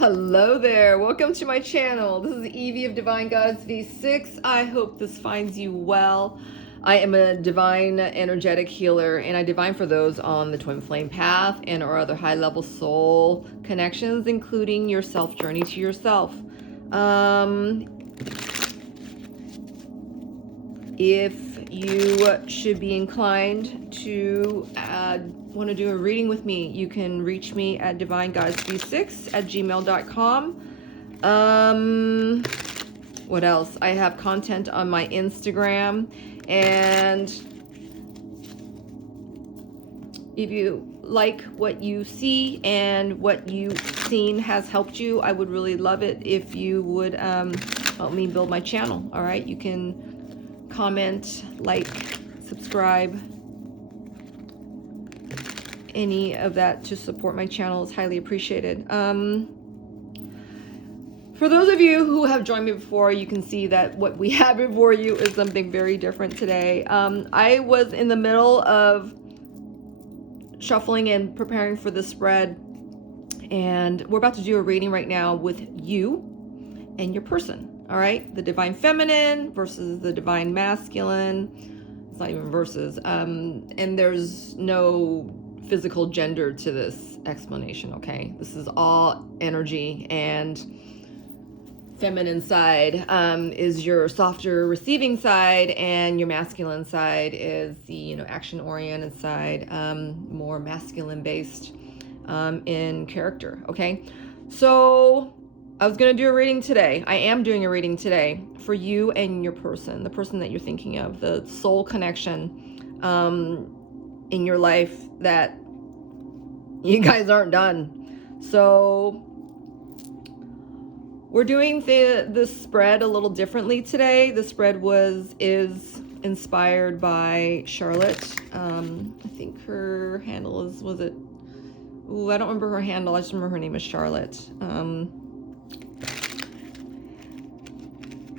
Hello there, welcome to my channel. This is Evie of Divine Goddess V6. I hope this finds you well. I am a divine energetic healer, and I divine for those on the twin flame path and or other high-level soul connections, including your self journey to yourself. If you should be inclined to want to do a reading with me, you can reach me at divinegoddessv6@gmail.com. What else? I have content on my Instagram, and if you like what you see and what you've seen has helped you, I would really love it if you would help me build my channel. All right, you can comment, like, subscribe. Any of that to support my channel is highly appreciated. For those of you who have joined me before, you can see that what we have before you is something very different today. I was in the middle of shuffling and preparing for the spread, and we're about to do a reading right now with you and your person. All right, the divine feminine versus the divine masculine. It's not even versus. And there's no physical gender to this explanation, okay? This is all energy, and feminine side is your softer receiving side, and your masculine side is the action-oriented side, more masculine-based in character, okay? So I was going to do a reading today. I am doing a reading today for you and your person, the person that you're thinking of, the soul connection in your life that you guys aren't done. So we're doing the spread a little differently today. The spread is inspired by Charlotte. I think her handle was it? Ooh, I don't remember her handle. I just remember her name is Charlotte.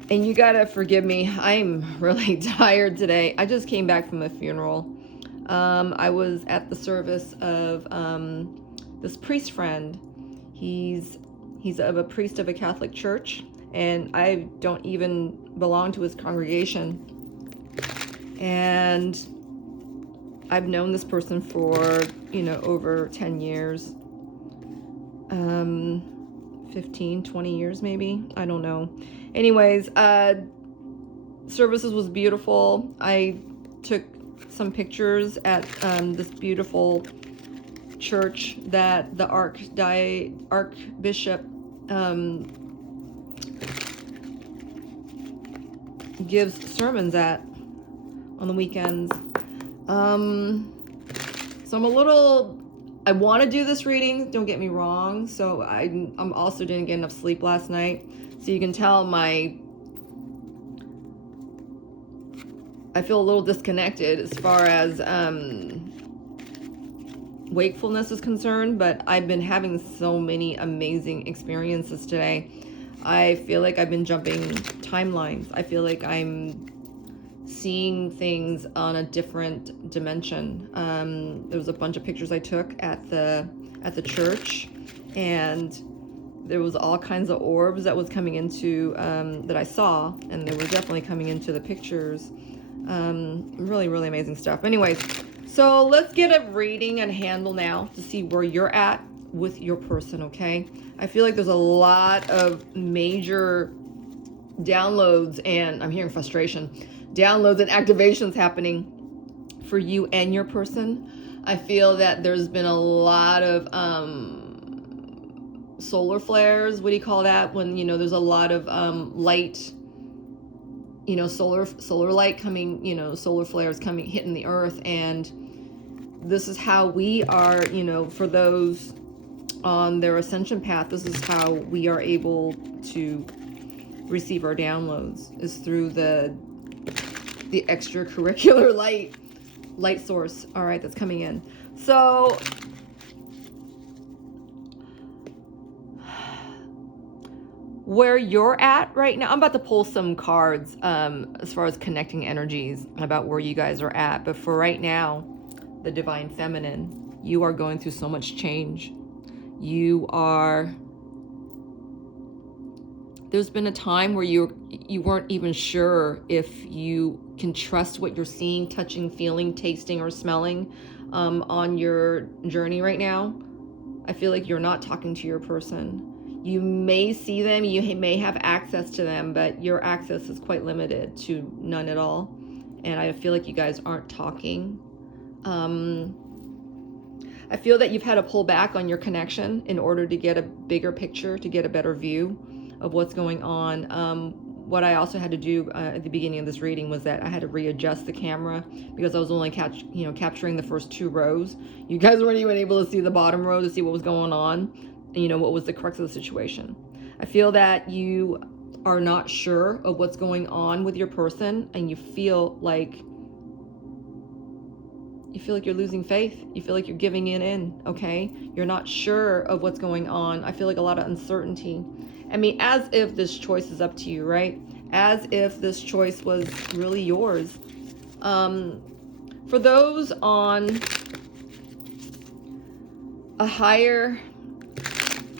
And you gotta forgive me, I'm really tired today. I just came back from a funeral. I was at the service of this priest friend. He's a priest of a Catholic church, and I don't even belong to his congregation. And I've known this person for, over 10 years. 15, 20 years maybe. I don't know. Anyways, services was beautiful. I took some pictures at this beautiful church that the Archbishop gives sermons at on the weekends. So I want to do this reading, don't get me wrong. So I'm also didn't get enough sleep last night. So you can tell I feel a little disconnected as far as wakefulness is concerned, but I've been having so many amazing experiences today. I feel like I've been jumping timelines. I feel like I'm seeing things on a different dimension. There was a bunch of pictures I took at the church, and there was all kinds of orbs that was coming into that I saw, and they were definitely coming into the pictures. Really, really amazing stuff. Anyways, so let's get a reading and handle now to see where you're at with your person, okay? I feel like there's a lot of major downloads, and I'm hearing frustration, downloads and activations happening for you and your person. I feel that there's been a lot of solar flares. What do you call that? When there's a lot of light, solar light coming, solar flares coming, hitting the earth. And this is how we are, for those on their ascension path, this is how we are able to receive our downloads, is through the extracurricular light source, all right, that's coming in. So where you're at right now, I'm about to pull some cards as far as connecting energies about where you guys are at. But for right now, the divine feminine, you are going through so much change. You are there's been a time where you weren't even sure if you can trust what you're seeing, touching, feeling, tasting, or smelling on your journey right now. I feel like you're not talking to your person. You may see them, you may have access to them, but your access is quite limited to none at all. And I feel like you guys aren't talking. I feel that you've had to pull back on your connection in order to get a bigger picture, to get a better view of what's going on. What I also had to do at the beginning of this reading was that I had to readjust the camera because I was only capturing the first 2 rows. You guys weren't even able to see the bottom row to see what was going on, and what was the crux of the situation. I feel that you are not sure of what's going on with your person, and you feel like you're losing faith. You feel like you're giving in, okay? You're not sure of what's going on. I feel like a lot of uncertainty. I mean, as if this choice is up to you, right? As if this choice was really yours. For those on a higher,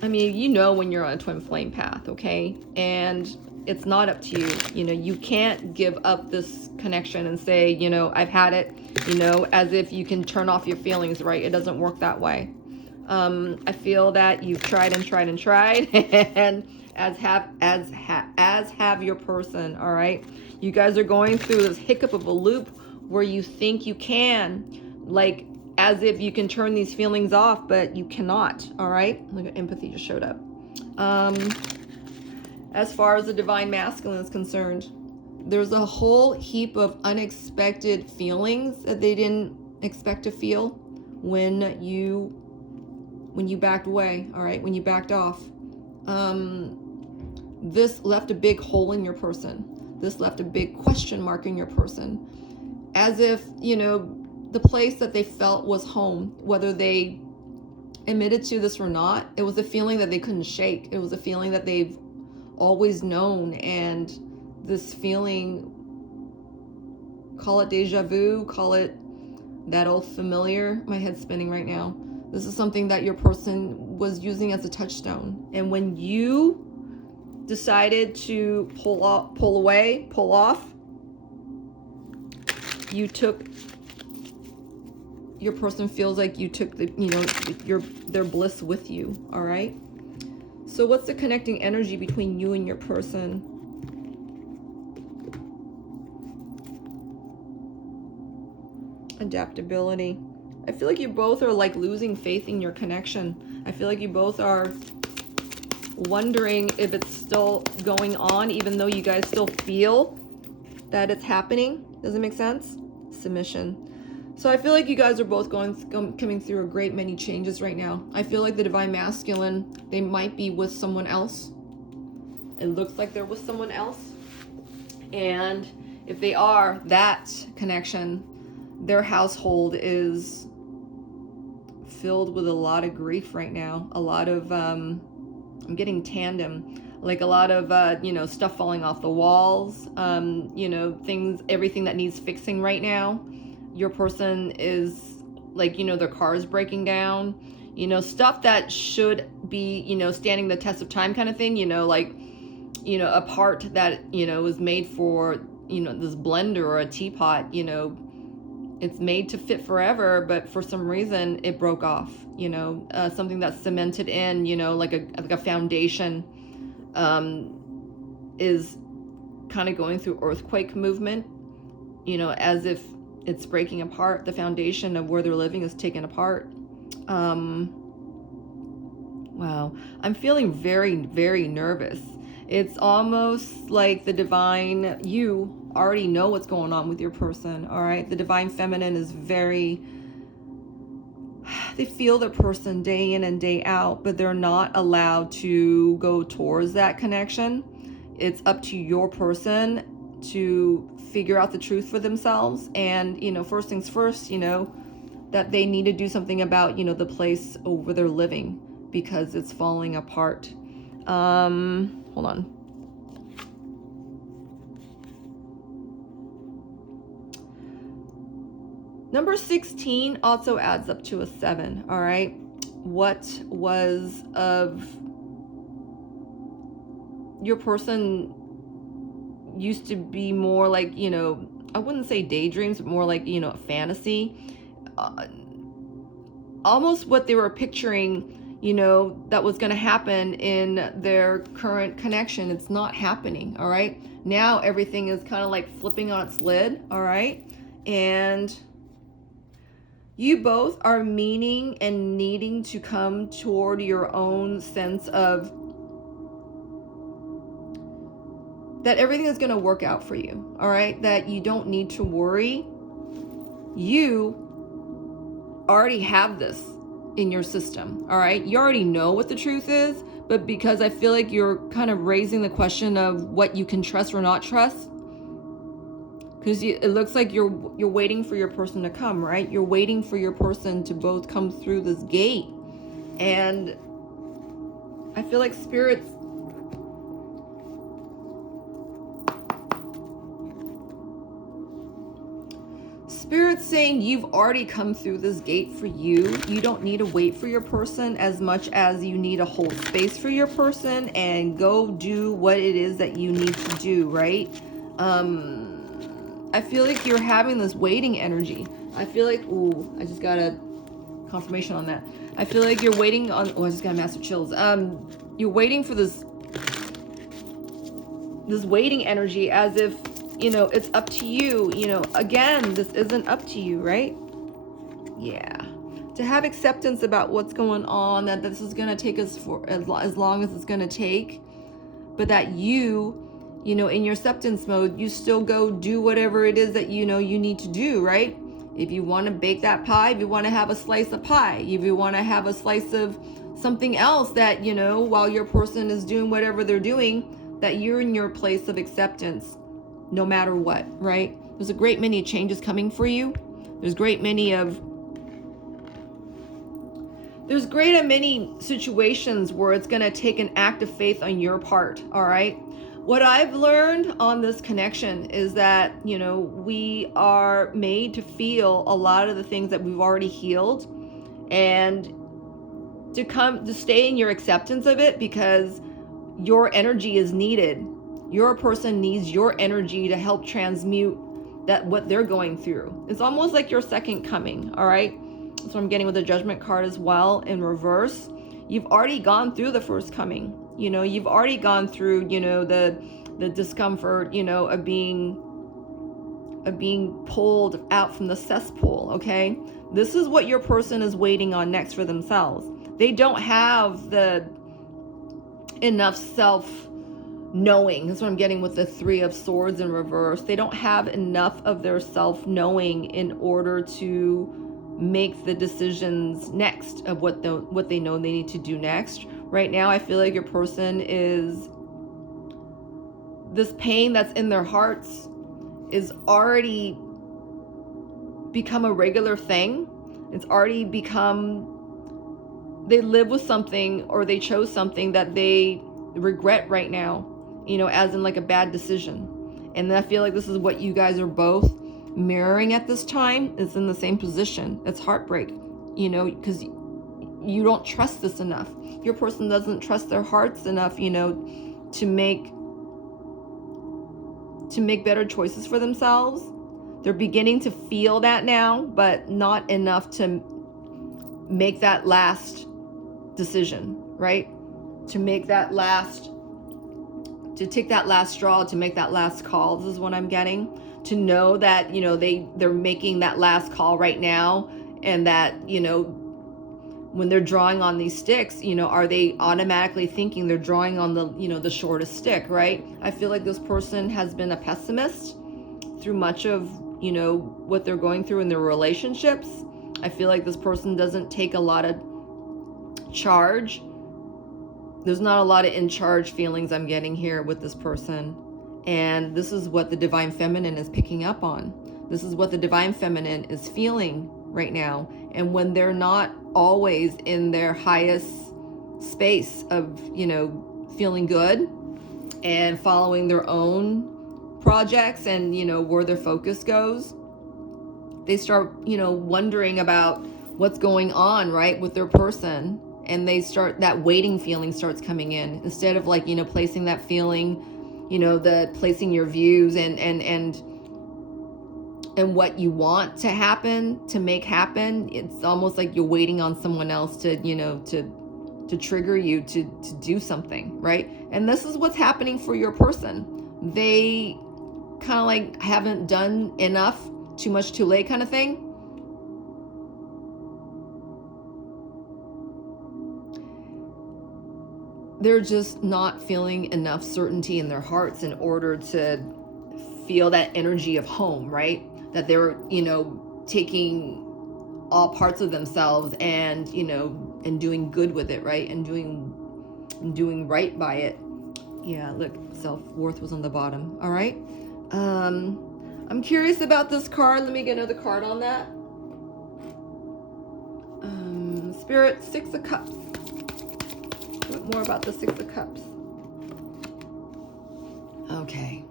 I mean, when you're on a twin flame path, okay? And it's not up to you. You can't give up this connection and say, I've had it, as if you can turn off your feelings, right? It doesn't work that way. I feel that you've tried and tried and tried, and as have your person, all right? You guys are going through this hiccup of a loop where you think you can, like, as if you can turn these feelings off, but you cannot, all right? Look at empathy just showed up. As far as the divine masculine is concerned, there's a whole heap of unexpected feelings that they didn't expect to feel when you backed away, all right? When you backed off. This left a big hole in your person. This left a big question mark in your person. As if, the place that they felt was home, whether they admitted to this or not, it was a feeling that they couldn't shake. It was a feeling that they've always known, and this feeling, call it deja vu, call it that old familiar. My head's spinning right now. This is something that your person was using as a touchstone, and when you decided to pull off, your person feels like you took their bliss with you, all right? So what's the connecting energy between you and your person? Adaptability. I feel like you both are like losing faith in your connection. I feel like you both are wondering if it's still going on, even though you guys still feel that it's happening. Does it make sense? Submission. So I feel like you guys are both coming through a great many changes right now. I feel like the divine masculine, they might be with someone else. It looks like they're with someone else. And if they are, that connection, their household is filled with a lot of grief right now. A lot of, I'm getting tandem, like a lot of, stuff falling off the walls, things, everything that needs fixing right now. Your person is like, their car is breaking down, stuff that should be, standing the test of time kind of thing, like, a part that, was made for, this blender or a teapot, it's made to fit forever, but for some reason it broke off, something that's cemented in, like a foundation, is kind of going through earthquake movement, as if it's breaking apart. The foundation of where they're living is taken apart. Wow. I'm feeling very, very nervous. It's almost like the divine, you already know what's going on with your person, all right? The divine feminine is they feel their person day in and day out, but they're not allowed to go towards that connection. It's up to your person to figure out the truth for themselves, and first things first, that they need to do something about the place where they're living, because it's falling apart. Hold on. Number 16 also adds up to a 7, all right? What was of your person used to be more like, you know, I wouldn't say daydreams, but more like, you know, fantasy. Almost what they were picturing, you know, that was going to happen in their current connection. It's not happening, all right? Now everything is kind of like flipping on its lid, all right? And you both are meaning and needing to come toward your own sense of that everything is going to work out for you, all right? That you don't need to worry. You already have this in your system, all right? You already know what the truth is, but because I feel like you're kind of raising the question of what you can trust or not trust, because it looks like you're waiting for your person to come, right? You're waiting for your person to both come through this gate. And I feel like Spirit's saying you've already come through this gate for you. You don't need to wait for your person as much as you need to hold space for your person and go do what it is that you need to do, right? I feel like you're having this waiting energy. I feel like, ooh, I just got a confirmation on that. I feel like you're waiting on, oh, I just got massive chills. You're waiting for this waiting energy as if, you know, it's up to you. You know, again, this isn't up to you, right? Yeah. To have acceptance about what's going on, that this is going to take us for as long as it's going to take, but that you know, in your acceptance mode, you still go do whatever it is that you know you need to do, right? If you want to bake that pie, if you want to have a slice of pie, if you want to have a slice of something else that, you know, while your person is doing whatever they're doing, that you're in your place of acceptance no matter what, right? There's a great many changes coming for you. There's great many situations where it's going to take an act of faith on your part, all right? What I've learned on this connection is that, you know, we are made to feel a lot of the things that we've already healed, and to stay in your acceptance of it, because your energy is needed. Your person needs your energy to help transmute that what they're going through. It's almost like your second coming, all right? That's what I'm getting with the Judgment card as well in reverse. You've already gone through the first coming. You know, you've already gone through, you know, the discomfort, you know, of being pulled out from the cesspool, okay? This is what your person is waiting on next for themselves. They don't have the enough self-knowing. That's what I'm getting with the Three of Swords in reverse. They don't have enough of their self-knowing in order to make the decisions next of what they know they need to do next. Right now, I feel like your person is, this pain that's in their hearts is already become a regular thing. It's already become, they live with something, or they chose something that they regret right now, you know, as in like a bad decision. And I feel like this is what you guys are both mirroring at this time. It's in the same position. It's heartbreak, you know, because you don't trust this enough. Your person doesn't trust their hearts enough, you know, to make better choices for themselves. They're beginning to feel that now, but not enough to make that last decision, right? To take that last straw, to make that last call. This is what I'm getting. To know that, you know, they're making that last call right now, and that, you know, when they're drawing on these sticks, you know, are they automatically thinking they're drawing on the, you know, the shortest stick, right? I feel like this person has been a pessimist through much of, you know, what they're going through in their relationships. I feel like this person doesn't take a lot of charge. There's not a lot of in charge feelings I'm getting here with this person. And this is what the Divine Feminine is picking up on. This is what the Divine Feminine is feeling right now. And when they're not always in their highest space of, you know, feeling good and following their own projects and, you know, where their focus goes, they start, you know, wondering about what's going on, right, with their person. and that waiting feeling starts coming in, instead of like, placing that feeling, placing your views and what you want to happen, to make happen. It's almost like you're waiting on someone else to trigger you to do something, right? And this is what's happening for your person. They kind of like haven't done enough, too much too late kind of thing. They're just not feeling enough certainty in their hearts in order to feel that energy of home, right? That they're, taking all parts of themselves and, and doing good with it, right? And doing right by it. Yeah, look, self-worth was on the bottom. All right. I'm curious about this card. Let me get another card on that. Spirit, Six of Cups. A bit more about the Six of Cups. Okay.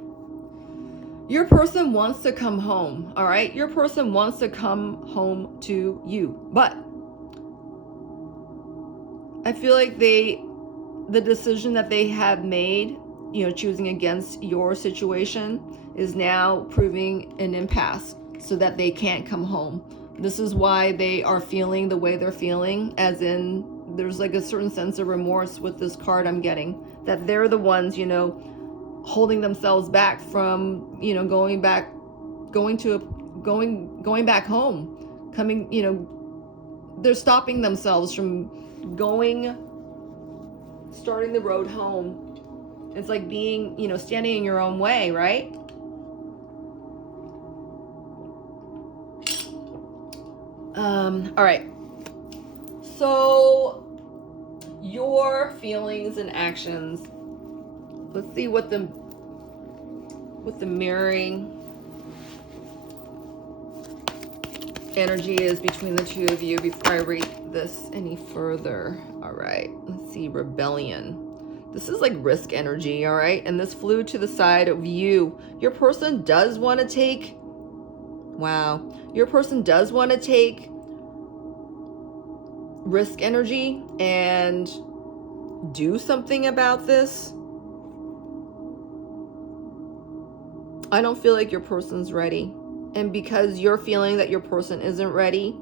Your person wants to come home, all right? Your person wants to come home to you. But I feel like the decision that they have made, choosing against your situation, is now proving an impasse, so that they can't come home. This is why they are feeling the way they're feeling, as in there's like a certain sense of remorse with this card I'm getting, that they're the ones, holding themselves back from, going back home, coming, they're stopping themselves from starting the road home. It's like being, standing in your own way, right? All right. So your feelings and actions. Let's see what the mirroring energy is between the two of you before I read this any further. All right. Let's see. Rebellion. This is like risk energy, all right? And this flew to the side of you. Your person does want to take... Wow. Your person does want to take risk energy and do something about this. I don't feel like your person's ready. And because you're feeling that your person isn't ready,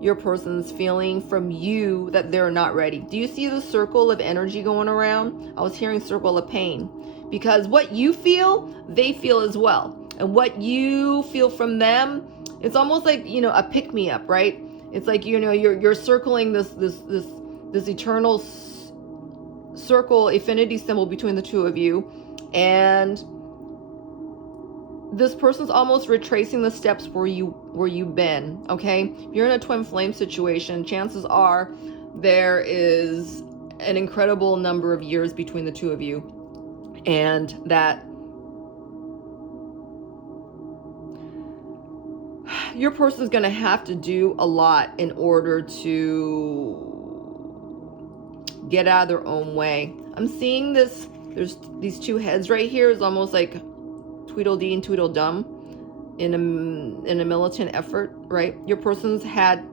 your person's feeling from you that they're not ready. Do you see the circle of energy going around? I was hearing circle of pain. Because what you feel, they feel as well. And what you feel from them, it's almost like, a pick-me-up, right? It's like, you're circling this eternal circle affinity symbol between the two of you. And this person's almost retracing the steps where you've been, okay? If you're in a twin flame situation, chances are there is an incredible number of years between the two of you. And that your person is going to have to do a lot in order to get out of their own way. I'm seeing this, there's these two heads right here. It's almost like Tweedledee and Tweedledum in a militant effort, right? Your person's had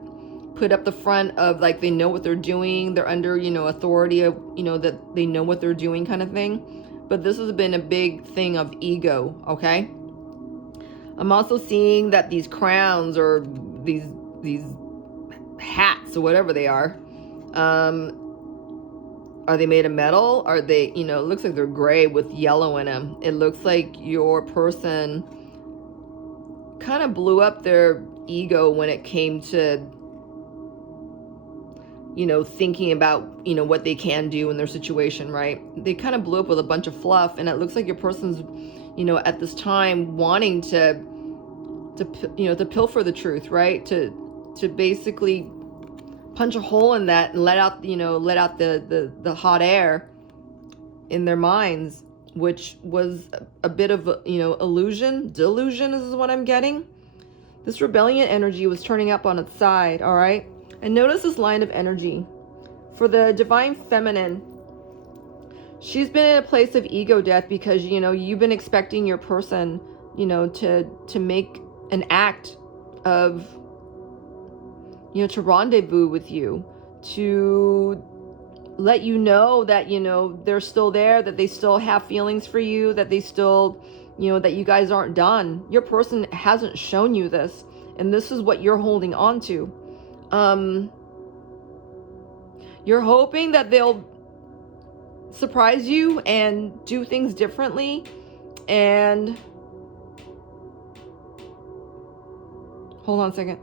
put up the front of like they know what they're doing. They're under, authority of, that they know what they're doing kind of thing. But this has been a big thing of ego, okay? I'm also seeing that these crowns or these hats or whatever they are they made of metal? Are they, it looks like they're gray with yellow in them. It looks like your person kind of blew up their ego when it came to, thinking about, what they can do in their situation, right? They kind of blew up with a bunch of fluff, and it looks like your person's, at this time wanting to pilfer the truth, right? To basically punch a hole in that and let out the hot air in their minds, which was a bit of delusion is what I'm getting. This rebellion energy was turning up on its side, all right? And notice this line of energy for the divine feminine. She's been in a place of ego death because you've been expecting your person to make an act of to rendezvous with you, to let you know that, they're still there, that they still have feelings for you, that they still, that you guys aren't done. Your person hasn't shown you this, and this is what you're holding on to. You're hoping that they'll surprise you and do things differently, and hold on a second.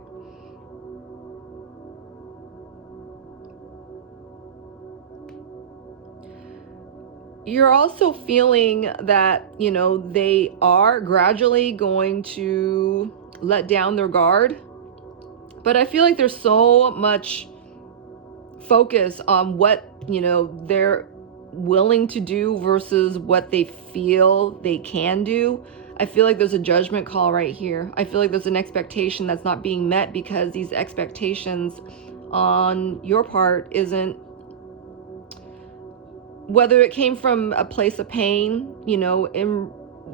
You're also feeling that, they are gradually going to let down their guard. But I feel like there's so much focus on what, they're willing to do versus what they feel they can do. I feel like there's a judgment call right here. I feel like there's an expectation that's not being met because these expectations on your part isn't, whether it came from a place of pain, and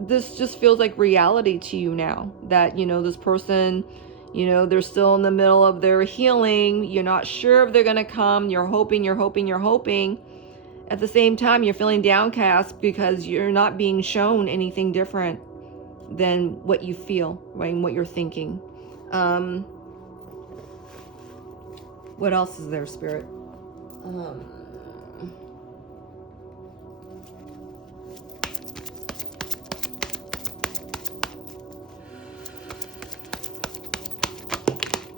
this just feels like reality to you now, that, this person, they're still in the middle of their healing. You're not sure if they're going to come. You're hoping. At the same time, you're feeling downcast because you're not being shown anything different than what you feel, right, and what you're thinking. What else is there, Spirit?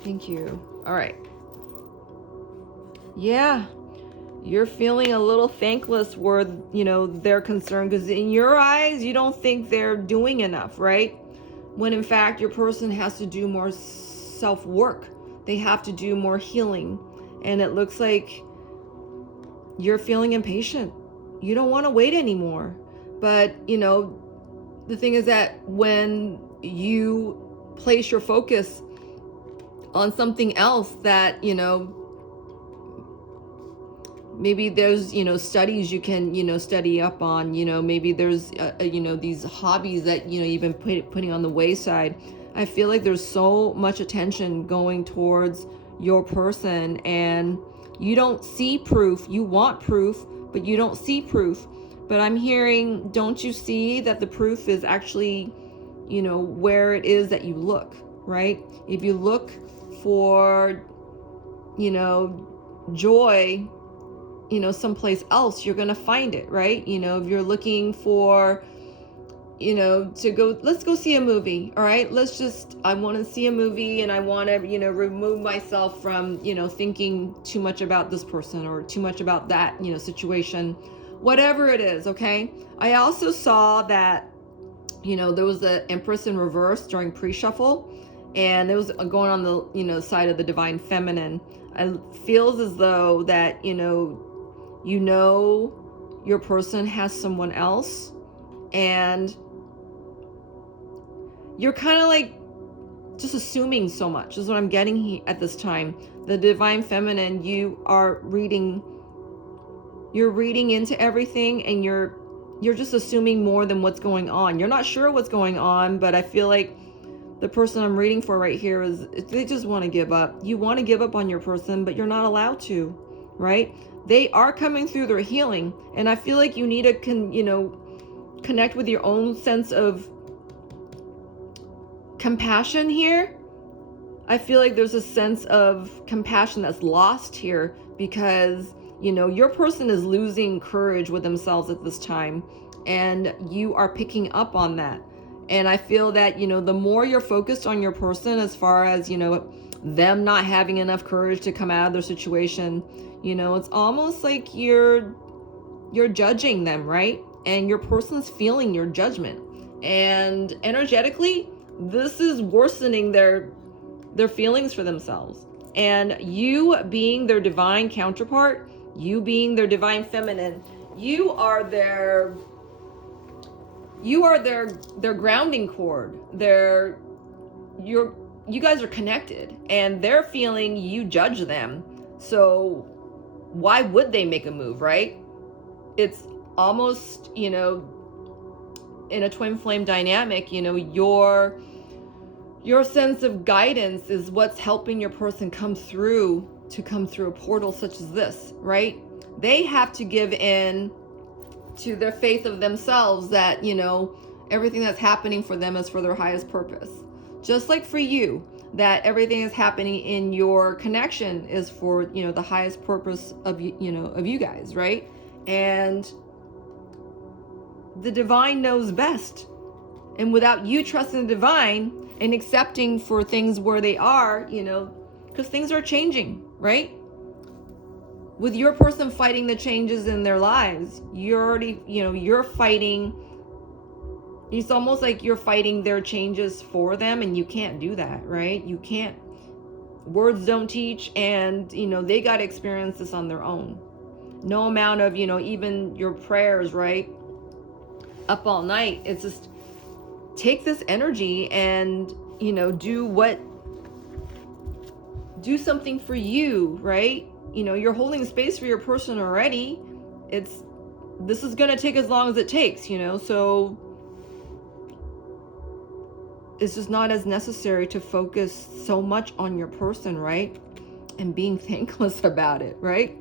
Thank you. All right. Yeah. You're feeling a little thankless where, they're concerned, because in your eyes, you don't think they're doing enough, right? When in fact, your person has to do more self-work. They have to do more healing. And it looks like you're feeling impatient. You don't want to wait anymore. But, the thing is that when you place your focus on something else that, maybe there's, studies you can, study up on, maybe there's, these hobbies that, you've been putting on the wayside. I feel like there's so much attention going towards your person, and you don't see proof. You want proof, but you don't see proof. But I'm hearing, don't you see that the proof is actually, where it is that you look, right? If you look for, joy, someplace else, you're gonna find it, right? If you're looking for, to go, let's go see a movie, all right? I want to see a movie, and I want to, remove myself from, thinking too much about this person or too much about that, situation, whatever it is, okay? I also saw that, there was the Empress in reverse during pre-shuffle, and it was going on the, side of the divine feminine. It feels as though that, your person has someone else, and you're kind of like just assuming so much is what I'm getting at this time. The divine feminine, you're reading into everything, and you're just assuming more than what's going on. You're not sure what's going on, but I feel like the person I'm reading for right here is, they just want to give up. You want to give up on your person, but you're not allowed to, right? They are coming through their healing, and I feel like you need to connect with your own sense of compassion here. I feel like there's a sense of compassion that's lost here, because your person is losing courage with themselves at this time, and you are picking up on that. And I feel that, the more you're focused on your person, as far as, them not having enough courage to come out of their situation, it's almost like you're judging them, right? And your person's feeling your judgment. And energetically, this is worsening their feelings for themselves. And you being their divine counterpart, you being their divine feminine, you are their grounding cord. You guys are connected, and they're feeling you judge them. So why would they make a move, right? It's almost, in a twin flame dynamic, your sense of guidance is what's helping your person come through a portal such as this, right? They have to give in to their faith of themselves that, you know, everything that's happening for them is for their highest purpose. Just like for you, that everything is happening in your connection is for, you know, the highest purpose of you know, of you guys, right? And the divine knows best. And without you trusting the divine and accepting for things where they are, you know, because things are changing, right? With your person fighting the changes in their lives, you're already, you know, you're fighting. It's almost like you're fighting their changes for them, and you can't do that, right? You can't. Words don't teach, and, you know, they got to experience this on their own. No amount of, you know, even your prayers, right? Up all night. It's just take this energy and, you know, do something for you, right? You know, you're holding space for your person already. This is going to take as long as it takes, you know, so it's just not as necessary to focus so much on your person, right? And being thankless about it, right?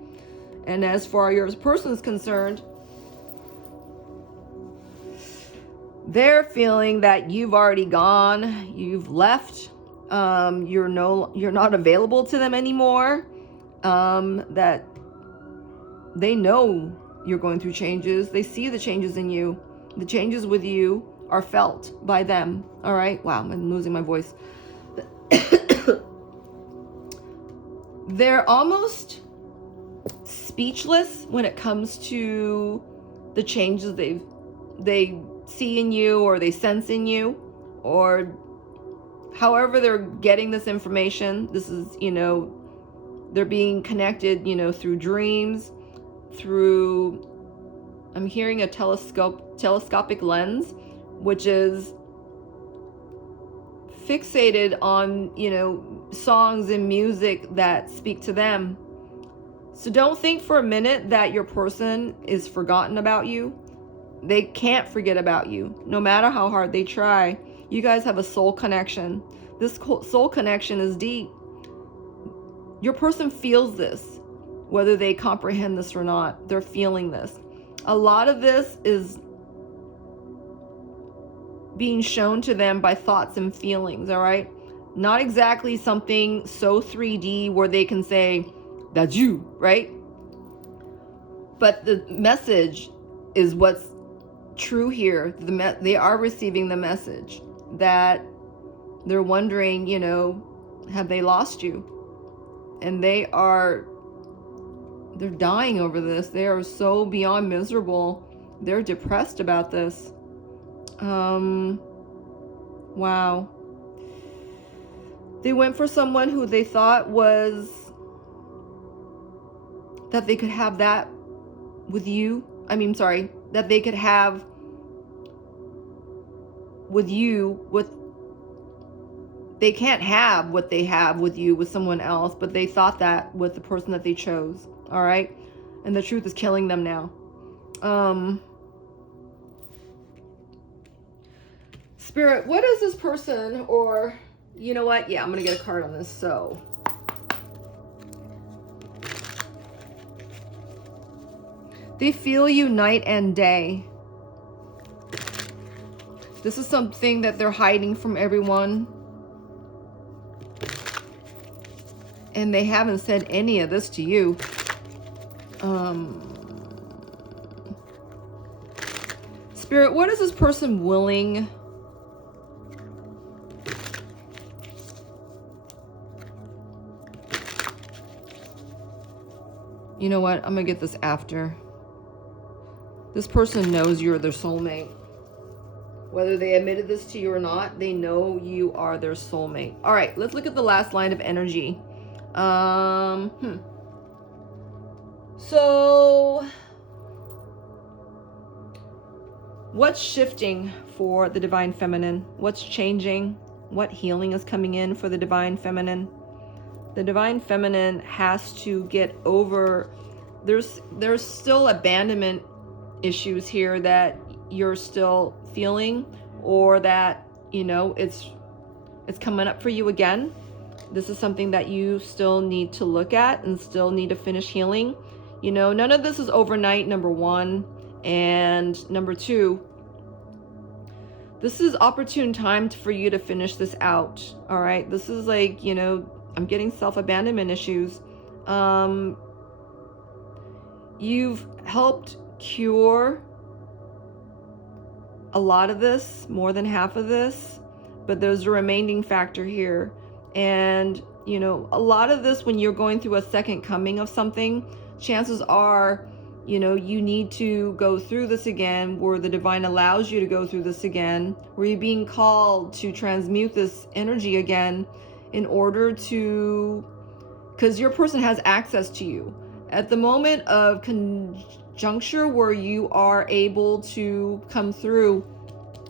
And as far as your person is concerned, they're feeling that you've already gone, you've left, you're not available to them anymore, that they know you're going through changes. They see the changes in you. The changes with you are felt by them. All right. Wow, I'm losing my voice. They're almost speechless when it comes to the changes they see in you, or they sense in you, or however they're getting this information. This is, you know, they're being connected, you know, through dreams, through, I'm hearing a telescopic lens, which is fixated on, you know, songs and music that speak to them. So don't think for a minute that your person is forgotten about you. They can't forget about you, no matter how hard they try. You guys have a soul connection. This soul connection is deep. Your person feels this, whether they comprehend this or not. They're feeling this. A lot of this is being shown to them by thoughts and feelings, all right? Not exactly something so 3D where they can say, that's you, right? But the message is what's true here. They are receiving the message that they're wondering, you know, have they lost you? And they're dying over this. They are so beyond miserable. They're depressed about this. Wow. They went for someone who they thought was, that they could have that with you. That they could have with you, they can't have what they have with you with someone else, but they thought that with the person that they chose. All right. And the truth is killing them now. Spirit, what is this person, or, you know what? Yeah, I'm going to get a card on this. So they feel you night and day. This is something that they're hiding from everyone. And they haven't said any of this to you. Spirit, what is this person willing? You know what? I'm going to get this after. This person knows you're their soulmate. Whether they admitted this to you or not, they know you are their soulmate. All right, let's look at the last line of energy. So, what's shifting for the divine feminine? What's changing? What healing is coming in for the divine feminine? The divine feminine has to get over, there's still abandonment issues here that you're still feeling, or that, you know, it's coming up for you again. This is something that you still need to look at and still need to finish healing. You know, none of this is overnight, number one. And number two, this is opportune time for you to finish this out. All right. This is like, you know, I'm getting self-abandonment issues. You've helped cure a lot of this, more than half of this, but there's a remaining factor here. And, you know, a lot of this, when you're going through a second coming of something, chances are, you know, you need to go through this again, where the divine allows you to go through this again, where you're being called to transmute this energy again in order to, because your person has access to you. At the moment of conjuncture where you are able to come through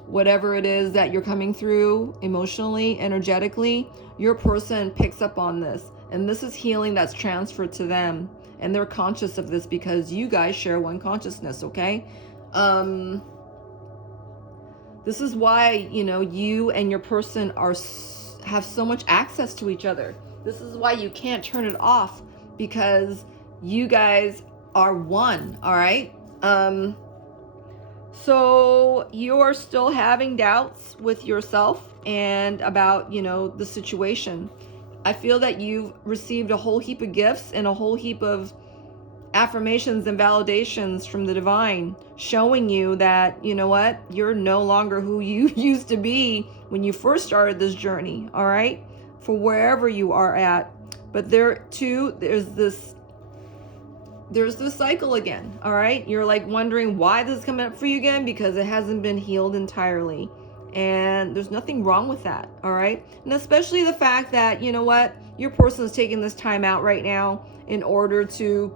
whatever it is that you're coming through emotionally, energetically, your person picks up on this. And this is healing that's transferred to them. And they're conscious of this because you guys share one consciousness, okay? This is why, you know, you and your person have so much access to each other. This is why you can't turn it off, because you guys are one, all right? So you're still having doubts with yourself and about, you know, the situation. I feel that you've received a whole heap of gifts and a whole heap of affirmations and validations from the divine, showing you that, you know what, you're no longer who you used to be when you first started this journey, all right? For wherever you are at. But there too, there's this cycle again, all right? You're like wondering why this is coming up for you again, because it hasn't been healed entirely. And there's nothing wrong with that, all right? And especially the fact that, you know what, your person is taking this time out right now in order to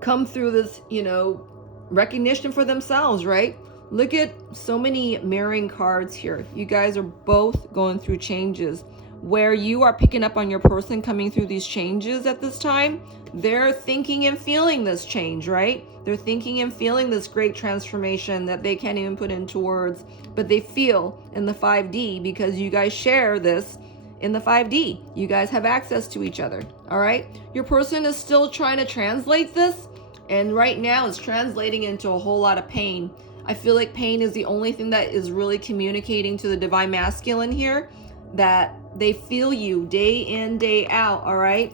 come through this, you know, recognition for themselves, right? Look at so many mirroring cards here. You guys are both going through changes where you are picking up on your person coming through these changes at this time. They're thinking and feeling this change, right? They're thinking and feeling this great transformation that they can't even put into words, but they feel in the 5D because you guys share this in the 5D. You guys have access to each other, all right? Your person is still trying to translate this, and right now it's translating into a whole lot of pain. I feel like pain is the only thing that is really communicating to the divine masculine here, that they feel you day in, day out, all right?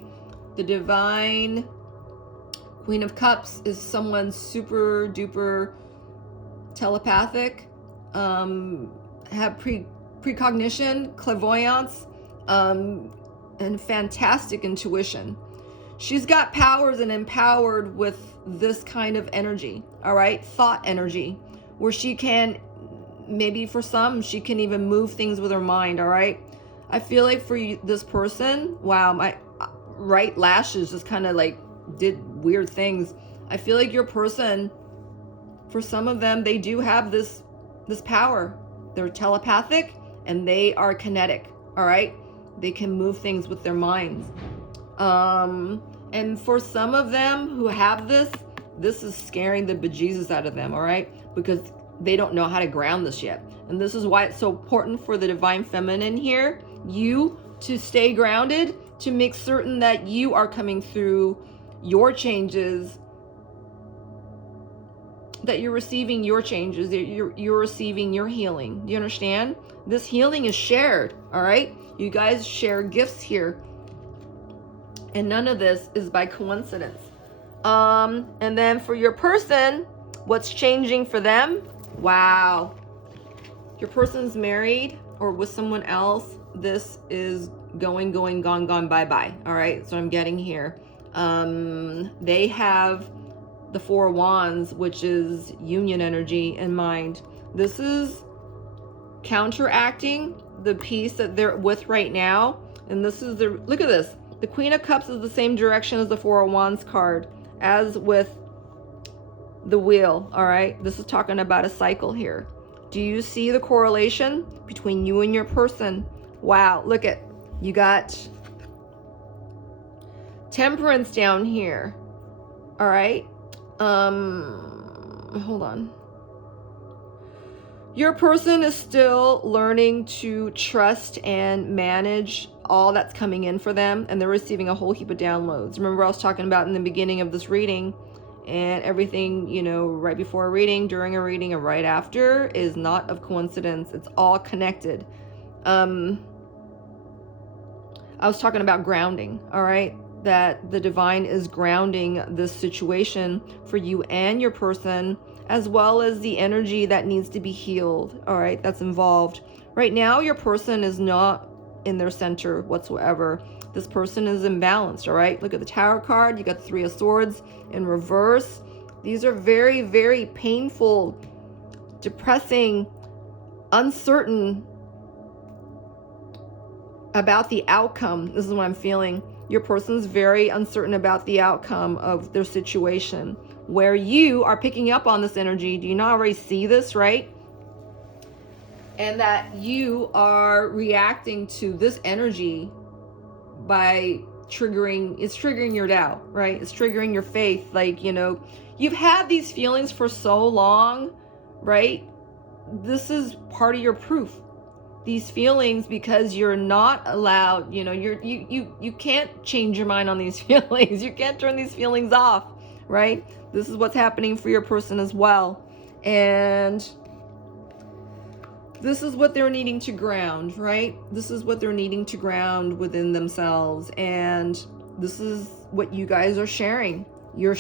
The divine Queen of Cups is someone super duper telepathic, have precognition, clairvoyance, and fantastic intuition. She's got powers and empowered with this kind of energy, all right? Thought energy, where she can, maybe for some, she can even move things with her mind, all right? I feel like for you, this person, wow, my right lashes just kind of like did weird things. I feel like your person, for some of them, they do have this power. They're telepathic and they are kinetic, all right? They can move things with their minds. And for some of them who have this is scaring the bejesus out of them, all right? Because they don't know how to ground this yet. And this is why it's so important for the divine feminine here, you, to stay grounded, to make certain that you are coming through your changes, that you're receiving your changes, that you're receiving your healing. Do you understand? This healing is shared, all right? You guys share gifts here. And none of this is by coincidence. And then for your person, what's changing for them? Wow. Your person's married or with someone else. This is going, gone, bye. All right. So I'm getting here. They have the Four of Wands, which is union energy in mind. This is counteracting the piece that they're with right now. And this is look at this. The Queen of Cups is the same direction as the Four of Wands card, as with the Wheel, all right? This is talking about a cycle here. Do you see the correlation between you and your person? Wow, look at, you got Temperance down here, all right? Hold on. Your person is still learning to trust and manage all that's coming in for them, and they're receiving a whole heap of downloads. Remember I was talking about in the beginning of this reading, and everything, you know, right before a reading, during a reading, and right after is not of coincidence. It's all connected. I was talking about grounding, all right? That the divine is grounding this situation for you and your person, as well as the energy that needs to be healed, all right? That's involved. Right now, your person is not in their center whatsoever. This person is imbalanced, all right? Look at the Tower card. You got the Three of Swords in reverse. These are very, very painful, depressing, uncertain about the outcome. This is what I'm feeling. Your person's very uncertain about the outcome of their situation, where you are picking up on this energy. Do you not already see this, right? And that you are reacting to this energy by triggering your doubt, right? It's triggering your faith. Like, you know, you've had these feelings for so long, right? This is part of your proof. These feelings, because you're not allowed, you know, you can't change your mind on these feelings. You can't turn these feelings off, right? This is what's happening for your person as well. And this is what they're needing to ground, right? This is what they're needing to ground within themselves. And this is what you guys are sharing. You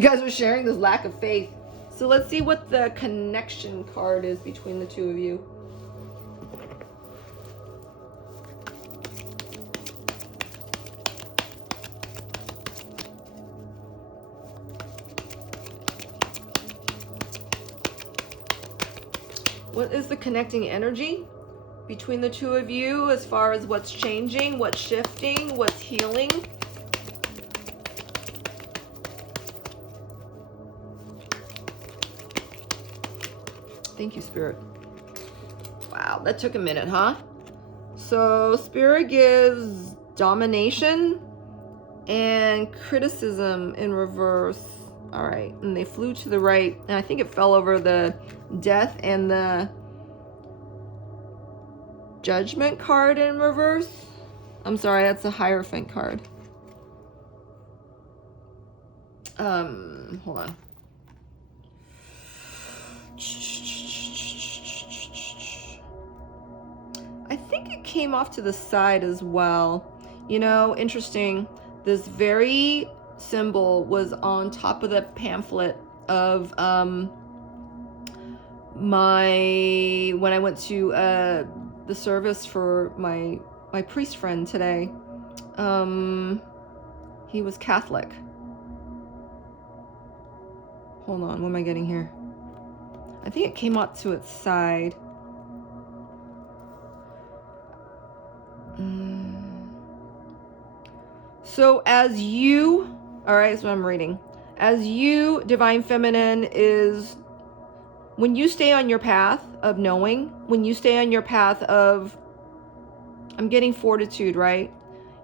guys are sharing this lack of faith. So let's see what the connection card is between the two of you. What is the connecting energy between the two of you as far as what's changing, what's shifting, what's healing? Thank you, Spirit. Wow, that took a minute, huh? So Spirit gives domination and criticism in reverse. All right, and they flew to the right, and I think it fell over the Death and the Judgment card in reverse. I'm sorry, that's a Hierophant card. Hold on. I think it came off to the side as well. You know, interesting. This very symbol was on top of the pamphlet of when I went to the service for my priest friend today. He was Catholic. Hold on, what am I getting here? I think it came up to its side. So as you, all right, that's what I'm reading. As you, Divine Feminine, is when you stay on your path of knowing, when you stay on your path of, I'm getting fortitude, right?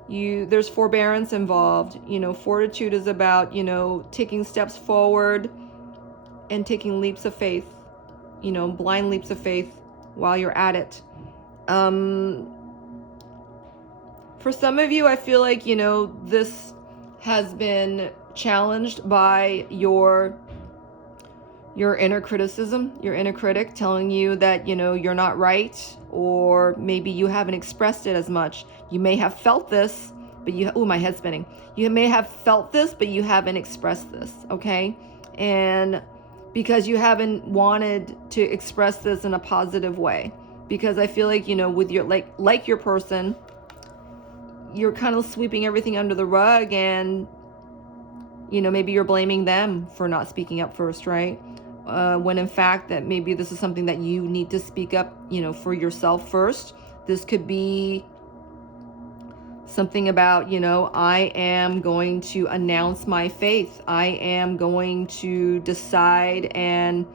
There's forbearance involved. You know, fortitude is about, you know, taking steps forward and taking leaps of faith, you know, blind leaps of faith while you're at it. For some of you, I feel like, you know, this has been challenged by your inner criticism, your inner critic telling you that, you know, you're not right, or maybe you haven't expressed it as much. You may have felt this, but my head's spinning. You may have felt this, but you haven't expressed this, okay? And because you haven't wanted to express this in a positive way. Because I feel like, you know, with your, like your person, you're kind of sweeping everything under the rug, and, you know, maybe you're blaming them for not speaking up first, right? When in fact that maybe this is something that you need to speak up, you know, for yourself first. This could be something about, you know, I am going to announce my faith. I am going to decide and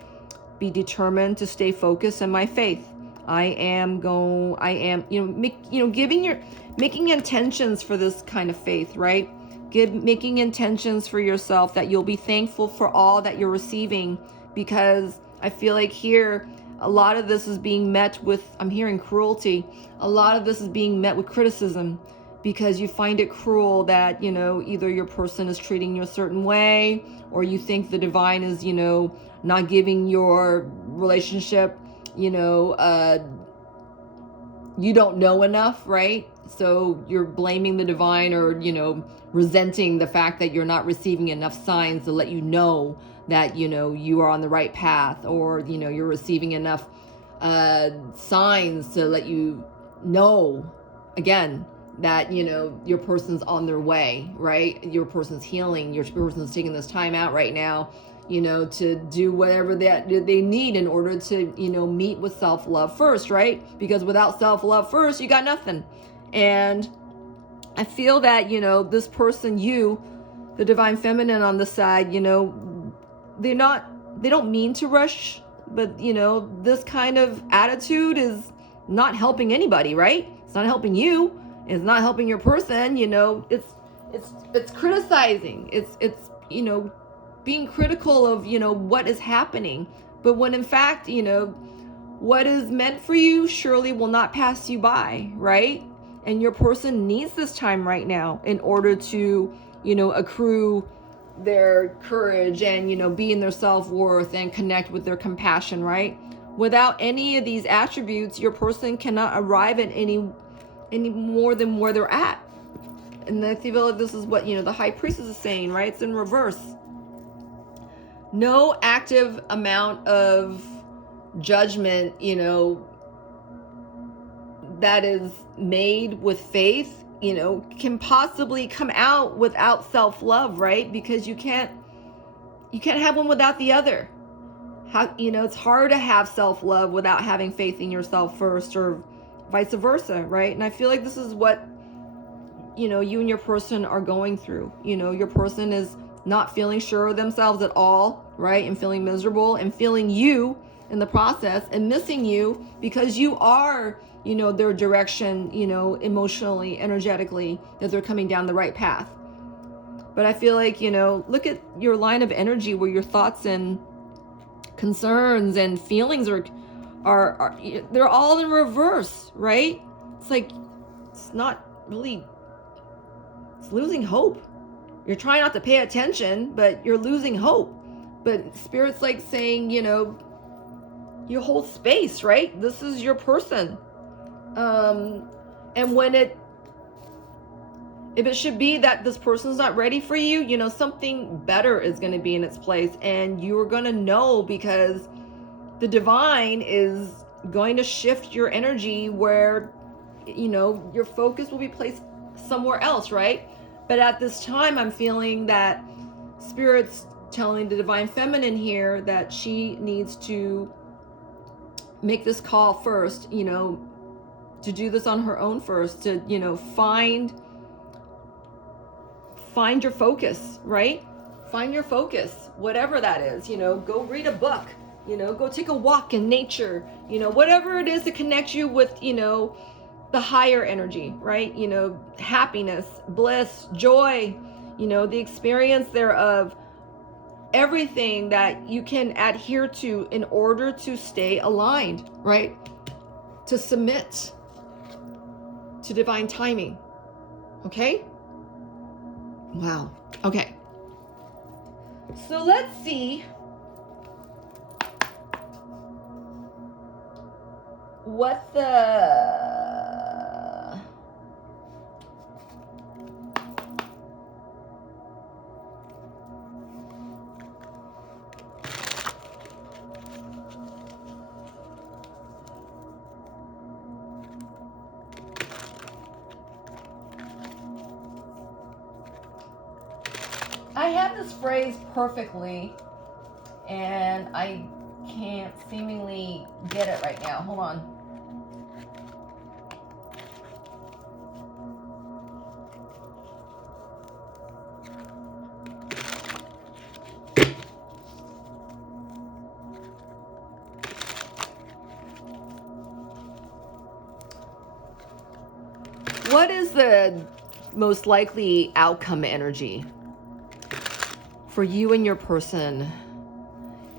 be determined to stay focused in my faith. Making intentions for this kind of faith, right? Making intentions for yourself that you'll be thankful for all that you're receiving, because I feel like here, A lot of this is being met with, I'm hearing cruelty. A lot of this is being met with criticism because you find it cruel that, you know, either your person is treating you a certain way, or you think the divine is, you know, not giving your relationship, you know, you don't know enough, right? So you're blaming the divine, or, you know, resenting the fact that you're not receiving enough signs to let you know that, you know, you are on the right path, or, you know, you're receiving enough signs to let you know, again, that, you know, your person's on their way, right? Your person's healing, your person's taking this time out right now, you know, to do whatever that they need in order to, you know, meet with self-love first, right? Because without self-love first, you got nothing. And I feel that, you know, this person, you, the divine feminine on the side, you know, they don't mean to rush, but, you know, this kind of attitude is not helping anybody, right? It's not helping you. It's not helping your person, you know. It's criticizing. It's you know, being critical of, you know, what is happening. But when in fact, you know, what is meant for you surely will not pass you by, right? And your person needs this time right now in order to, you know, accrue their courage and, you know, be in their self-worth and connect with their compassion, right? Without any of these attributes, your person cannot arrive at any more than where they're at. And I feel like this is what, you know, the high priestess is saying, right? It's in reverse. No active amount of judgment, you know, that is made with faith, you know, can possibly come out without self-love, right? Because you can't have one without the other. How, you know, it's hard to have self-love without having faith in yourself first, or vice versa, right? And I feel like this is what, you know, you and your person are going through. You know, your person is not feeling sure of themselves at all, right? And feeling miserable, and feeling you in the process, and missing you because you are, you know, their direction, you know, emotionally, energetically, that they're coming down the right path. But I feel like, you know, look at your line of energy where your thoughts and concerns and feelings are they're all in reverse, right? It's like, it's not really, it's losing hope. You're trying not to pay attention, but you're losing hope. But Spirit's like saying, you know, you hold space, right? This is your person. And when if it should be that this person's not ready for you, you know, something better is going to be in its place, and you're going to know, because the divine is going to shift your energy where, you know, your focus will be placed somewhere else, right? But at this time, I'm feeling that Spirit's telling the divine feminine here that she needs to make this call first, you know, to do this on her own first, to, you know, find your focus, right? Find your focus, whatever that is, you know, go read a book, you know, go take a walk in nature, you know, whatever it is to connect you with, you know, the higher energy, right? You know, happiness, bliss, joy, you know, the experience thereof, everything that you can adhere to in order to stay aligned, right? To submit to divine timing. Okay? Wow. Okay. So let's see what I have this phrase perfectly, and I can't seemingly get it right now. Hold on. What is the most likely outcome energy for you and your person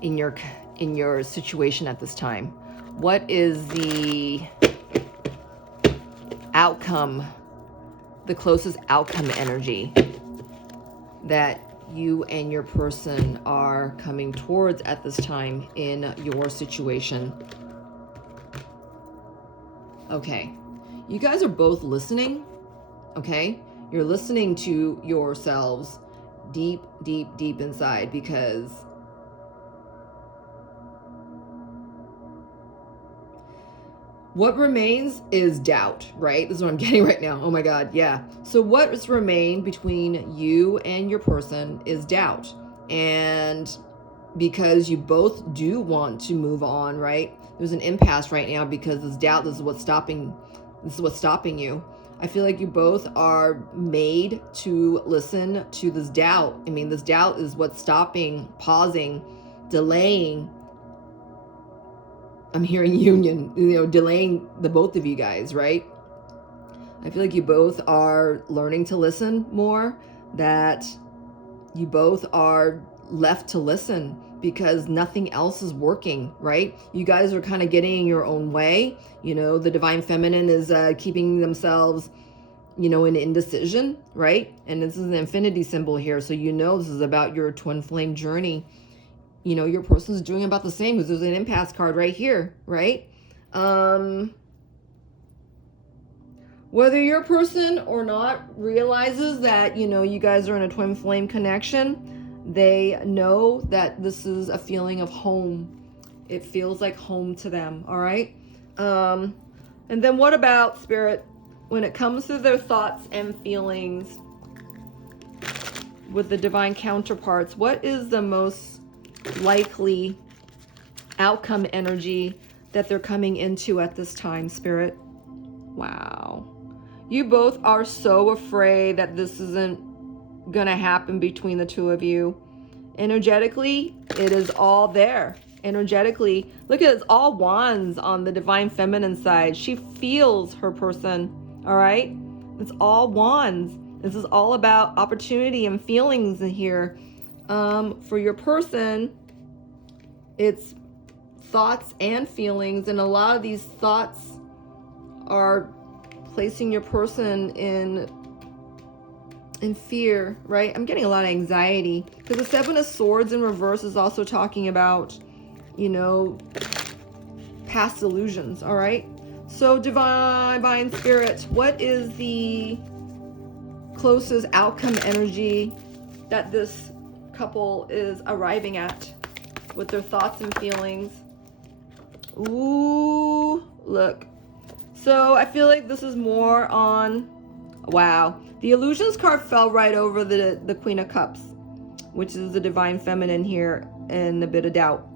in your situation at this time? what is the outcome, the closest outcome energy that you and your person are coming towards at this time in your situation? Okay, you guys are both listening, okay? You're listening to yourselves deep, deep, deep inside, because what remains is doubt, right? This is what I'm getting right now. Oh my God, yeah. So what's remained between you and your person is doubt. And because you both do want to move on, right? There's an impasse right now because this doubt, this is what's stopping you. I feel like you both are made to listen to this doubt. I mean, this doubt is what's stopping, pausing, delaying. I'm hearing union, delaying the both of you guys, right? I feel like you both are learning to listen more, that you both are left to listen because nothing else is working, right? You guys are kind of getting in your own way. The divine feminine is keeping themselves, in indecision, right? And this is an infinity symbol here. So this is about your twin flame journey. Your person's doing about the same, because there's an impasse card right here, right? Whether your person or not realizes that, you guys are in a twin flame connection, they know that this is a feeling of home. It feels like home to them, all right? And then what about, Spirit, when it comes to their thoughts and feelings with the divine counterparts, what is the most likely outcome energy that they're coming into at this time, Spirit? Wow. You both are so afraid that this isn't gonna happen between the two of you. Energetically, it is all there. Energetically, look at it, it's all wands on the divine feminine side. She feels her person, all right? It's all wands. This is all about opportunity and feelings in here. For your person, it's thoughts and feelings, and a lot of these thoughts are placing your person in fear, right? I'm getting a lot of anxiety, because the Seven of Swords in reverse is also talking about, past illusions, all right? So divine spirit, what is the closest outcome energy that this couple is arriving at with their thoughts and feelings? Ooh, look. So I feel like this is more on, wow. The illusions card fell right over the Queen of Cups, which is the divine feminine here, and a bit of doubt.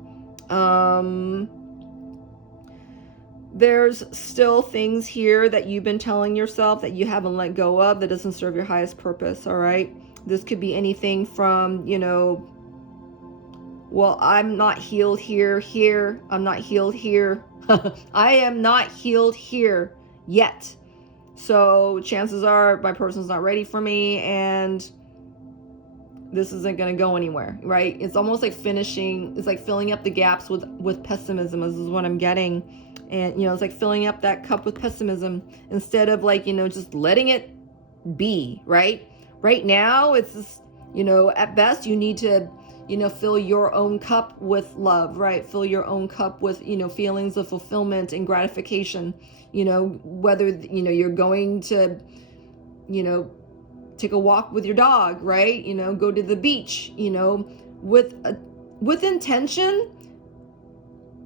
There's still things here that you've been telling yourself that you haven't let go of, that doesn't serve your highest purpose, all right? This could be anything from, well, I'm not healed here, I'm not healed here. I am not healed here yet. So chances are my person's not ready for me, and this isn't going to go anywhere, right? It's almost like it's like filling up the gaps with pessimism. This is what I'm getting. And, it's like filling up that cup with pessimism instead of just letting it be, right? Right now, it's just, at best you need to, fill your own cup with love, right? Fill your own cup with, feelings of fulfillment and gratification, whether, you're going to, take a walk with your dog, right? Go to the beach, with intention.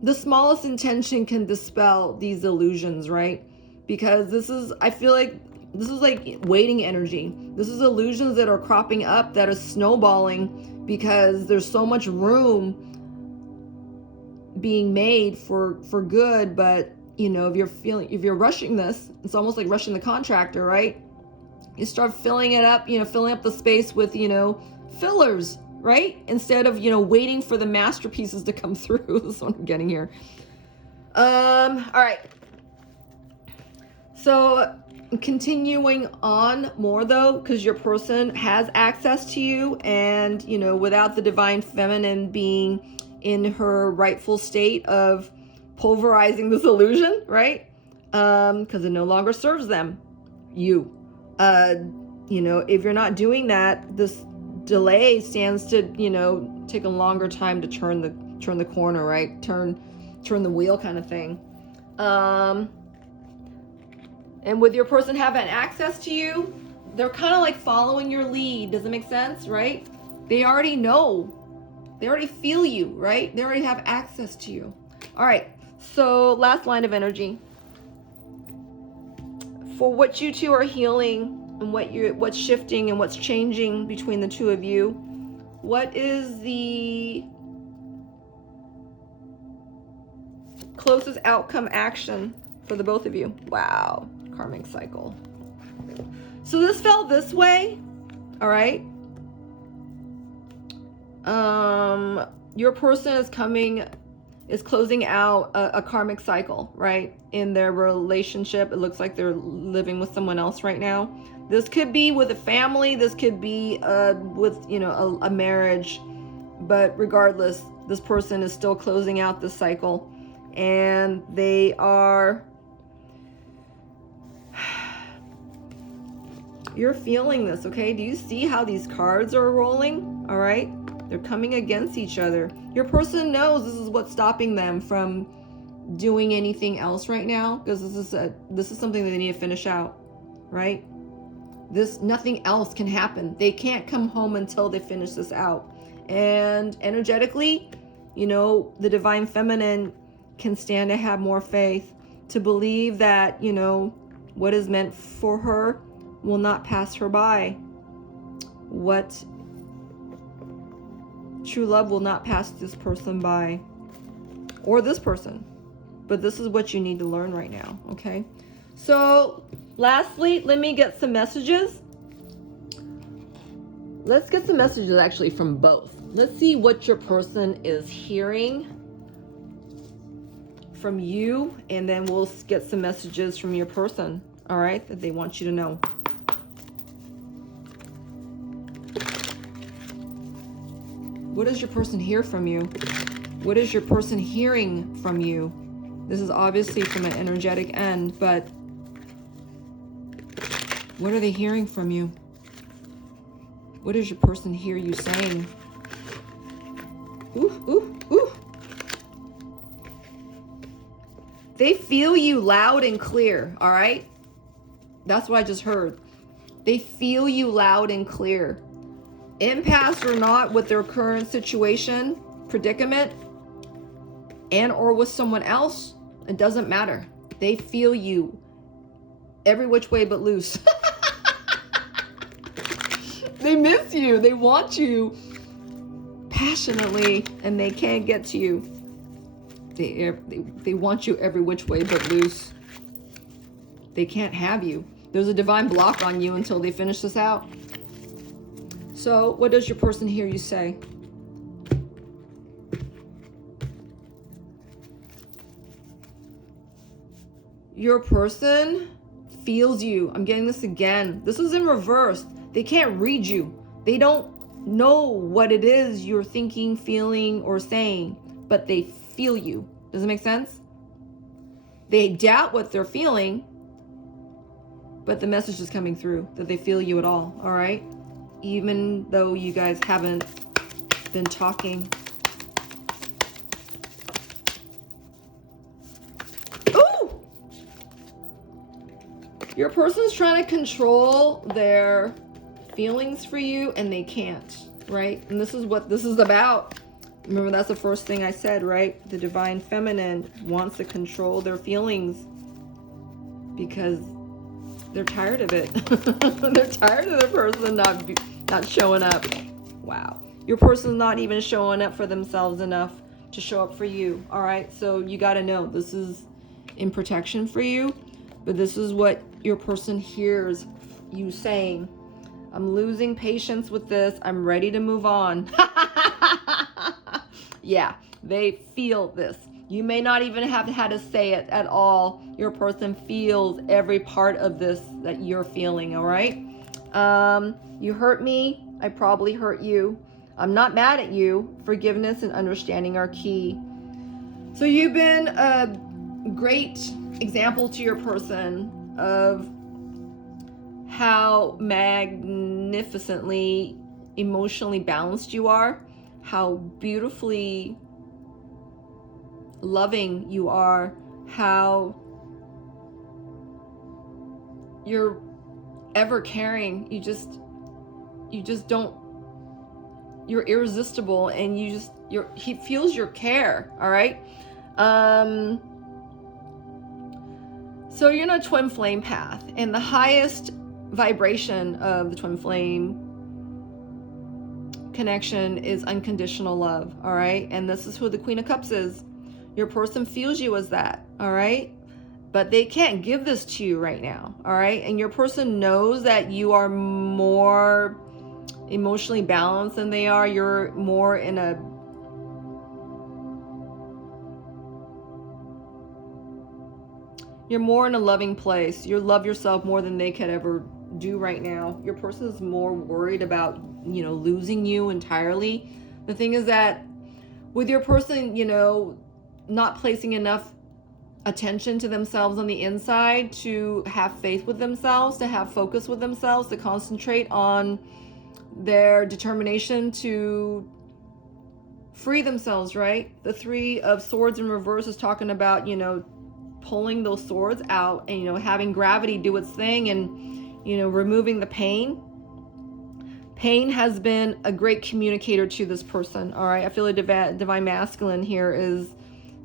The smallest intention can dispel these illusions, right? Because I feel like this is like waiting energy. This is illusions that are cropping up, that are snowballing, because there's so much room being made for good. But if you're rushing this, it's almost like rushing the contractor, right? You start filling it up, filling up the space with fillers, right? Instead of waiting for the masterpieces to come through. This is what I'm getting here. All right, so continuing on more though, because your person has access to you, and without the divine feminine being in her rightful state of pulverizing this illusion, right? Because it no longer serves them. You know, if you're not doing that, this delay stands to, you know, take a longer time to turn the corner, right? Turn the wheel kind of thing. And with your person having access to you, they're kind of like following your lead. Does it make sense, right? They already know. They already feel you, right? They already have access to you. All right, so last line of energy. For what you two are healing and what's shifting and what's changing between the two of you, what is the closest outcome action for the both of you? Wow, karmic cycle. So this fell this way, all right? Your person is closing out a karmic cycle, right? In their relationship. It looks like they're living with someone else right now. This could be with a family. This could be with, you know, a marriage. But regardless, this person is still closing out this cycle. And they are... You're feeling this, okay? Do you see how these cards are rolling? All right? They're coming against each other. Your person knows this is what's stopping them from doing anything else right now, because this is something that they need to finish out, right? Nothing else can happen. They can't come home until they finish this out. And energetically, you know, the divine feminine can stand to have more faith, to believe that, you know, what is meant for her will not pass her by. What true love will not pass this person by, or this person. But this is what you need to learn right now, okay? So lastly, let me get some messages. Let's get some messages actually from both. Let's see what your person is hearing from you, and then we'll get some messages from your person, all right, that they want you to know. What does your person hear from you? What is your person hearing from you? This is obviously from an energetic end, but what are they hearing from you? What does your person hear you saying? Ooh, ooh, ooh. They feel you loud and clear, all right? That's what I just heard. They feel you loud and clear. Impasse or not with their current situation, predicament, and or with someone else, it doesn't matter. They feel you every which way but loose. They miss you. They want you passionately, and they can't get to you. They want you every which way but loose. They can't have you. There's a divine block on you until they finish this out. So what does your person hear you say? Your person feels you. I'm getting this again. This is in reverse. They can't read you. They don't know what it is you're thinking, feeling, or saying, but they feel you. Does it make sense? They doubt what they're feeling, but the message is coming through that they feel you at all, all right? Even though you guys haven't been talking. Ooh! Your person's trying to control their feelings for you, and they can't, right? And this is what this is about. Remember, that's the first thing I said, right? The divine feminine wants to control their feelings because they're tired of it. They're tired of their person not showing up. Wow. Your person's not even showing up for themselves enough to show up for you. All right. So you got to know this is in protection for you, but this is what your person hears you saying. I'm losing patience with this. I'm ready to move on. Yeah, they feel this. You may not even have had to say it at all. Your person feels every part of this that you're feeling, all right? You hurt me. I probably hurt you. I'm not mad at you. Forgiveness and understanding are key. So you've been a great example to your person of how magnificently emotionally balanced you are, how beautifully loving you are, how you're ever caring. You just don't, you're irresistible, and he feels your care. All right. So you're in a twin flame path, and the highest vibration of the twin flame connection is unconditional love. All right. And this is who the Queen of Cups is. Your person feels you as that. All right. But they can't give this to you right now. All right. And your person knows that you are more emotionally balanced than they are. You're more in a loving place. You love yourself more than they could ever do right now. Your person is more worried about, losing you entirely. The thing is that with your person, not placing enough attention to themselves on the inside, to have faith with themselves, to have focus with themselves, to concentrate on their determination to free themselves, right? The Three of Swords in reverse is talking about, pulling those swords out and, having gravity do its thing and, removing the pain. Pain has been a great communicator to this person, all right? I feel a divine masculine here is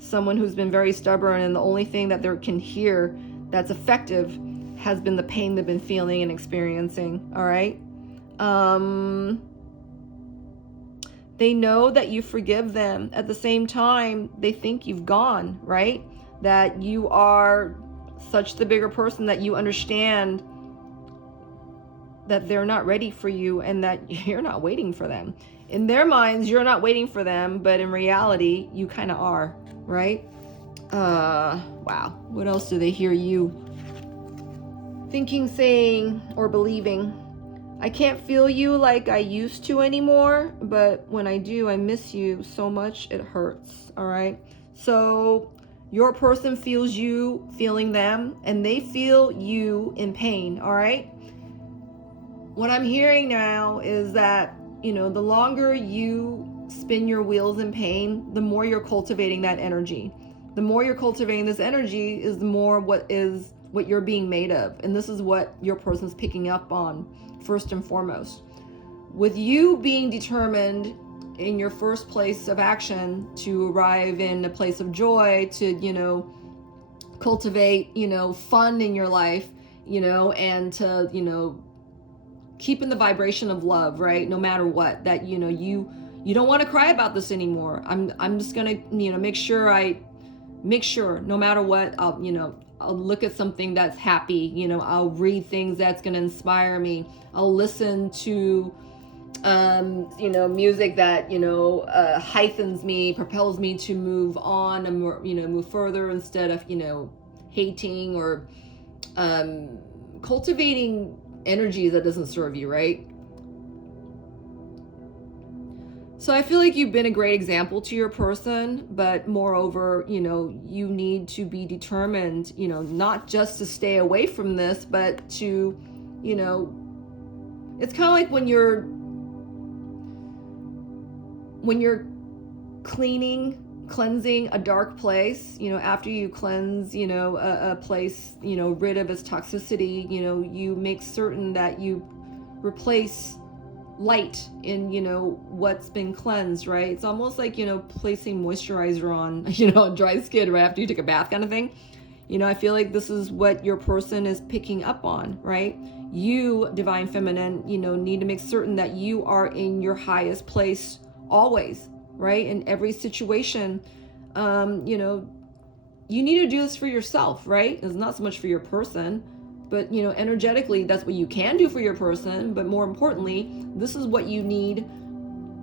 someone who's been very stubborn, and the only thing that they can hear that's effective has been the pain they've been feeling and experiencing, all right? They know that you forgive them. At the same time, they think you've gone, right? That you are such the bigger person that you understand that they're not ready for you and that you're not waiting for them. In their minds, you're not waiting for them, but in reality, you kind of are, right? Wow. What else do they hear you thinking, saying, or believing? I can't feel you like I used to anymore, but when I do, I miss you so much it hurts, all right? So your person feels you feeling them, and they feel you in pain, all right? What I'm hearing now is that, the longer you spin your wheels in pain, the more you're cultivating that energy. The more you're cultivating this energy is the more what you're being made of. And this is what your person's picking up on first and foremost. With you being determined in your first place of action to arrive in a place of joy, to, cultivate, fun in your life, and to, keep in the vibration of love, right? No matter what, that, you don't want to cry about this anymore. I'm just going to, make sure no matter what, I'll look at something that's happy, I'll read things that's going to inspire me. I'll listen to, music that, heightens me, propels me to move on and more, move further instead of, hating or, cultivating energy that doesn't serve you, right? So I feel like you've been a great example to your person, but moreover, you need to be determined, not just to stay away from this, but to, it's kind of like when you're cleansing a dark place, after you cleanse, a place, rid of its toxicity, you make certain that you replace light in, what's been cleansed, right? It's almost like, placing moisturizer on, dry skin right after you take a bath kind of thing. I feel like this is what your person is picking up on, right? You, divine feminine, need to make certain that you are in your highest place always, right? In every situation, you need to do this for yourself, right? It's not so much for your person, but, energetically, that's what you can do for your person. But more importantly, this is what you need.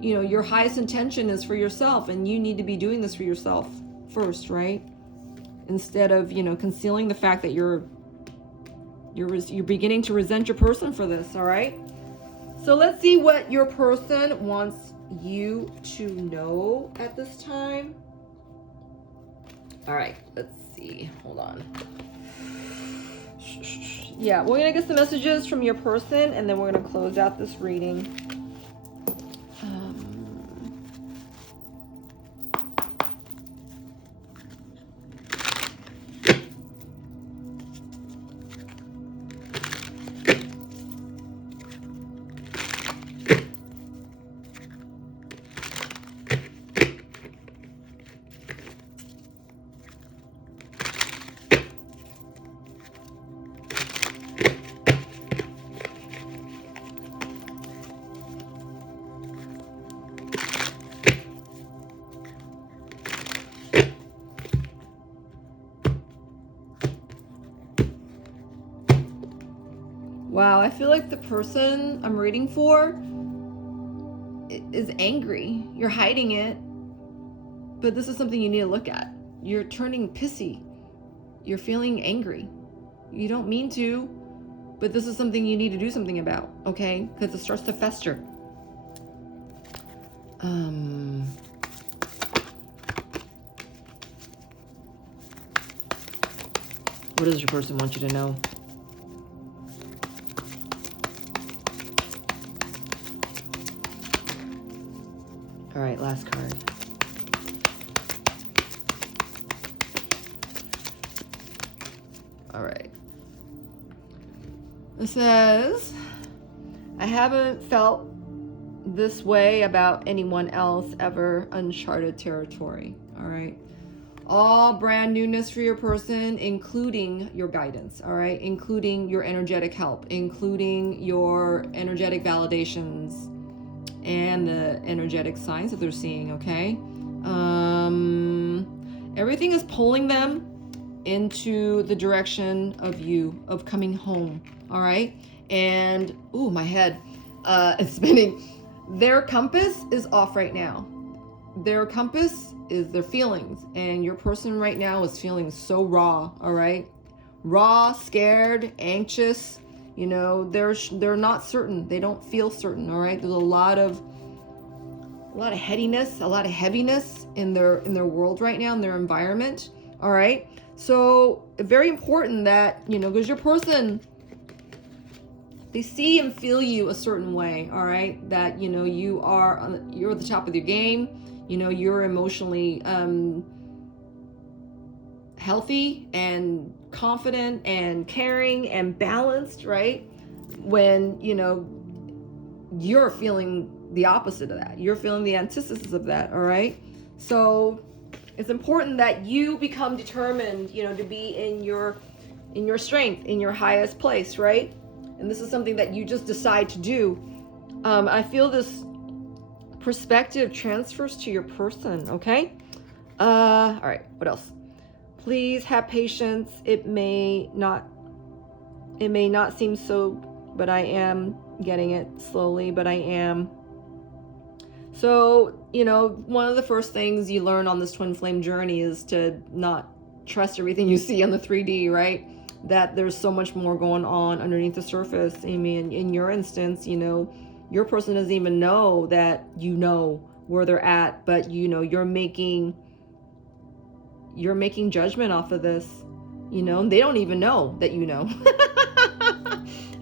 Your highest intention is for yourself, and you need to be doing this for yourself first, right? Instead of, concealing the fact that you're beginning to resent your person for this, all right? So let's see what your person wants you to know at this time. All right, let's see. Hold on. Yeah, we're gonna get some messages from your person, and then we're gonna close out this reading. Wow, I feel like the person I'm reading for is angry. You're hiding it, but this is something you need to look at. You're turning pissy. You're feeling angry. You don't mean to, but this is something you need to do something about, okay? Because it starts to fester. What does your person want you to know? All right, last card. All right. It says, I haven't felt this way about anyone else ever. Uncharted territory. All right. All brand newness for your person, including your guidance. All right. Including your energetic help, including your energetic validations and the energetic signs that they're seeing. Okay. Everything is pulling them into the direction of you, of coming home. All right. And ooh, my head is spinning. Their compass is off right now. Their compass is their feelings, and your person right now is feeling so raw. All right. Raw, scared, anxious. You know, they're not certain. They don't feel certain. All right. There's a lot of headiness, a lot of heaviness in their world right now, in their environment. All right. So very important that, you know, because your person, they see and feel you a certain way. All right. That, you know, you're at the top of your game. You know, you're emotionally healthy and confident and caring and balanced, right? When, you know, you're feeling the opposite of that. You're feeling the antithesis of that, all right? So it's important that you become determined, you know, to be in your strength, in your highest place, right? And this is something that you just decide to do. I feel this perspective transfers to your person, okay? All right, what else? Please have patience. It may not seem so, but I am getting it slowly, but I am. So, you know, one of the first things you learn on this twin flame journey is to not trust everything you see on the 3D, right? That there's so much more going on underneath the surface. I mean, in your instance, you know, your person doesn't even know that you know where they're at, but you know, you're making judgment off of this, you know, and they don't even know that you know.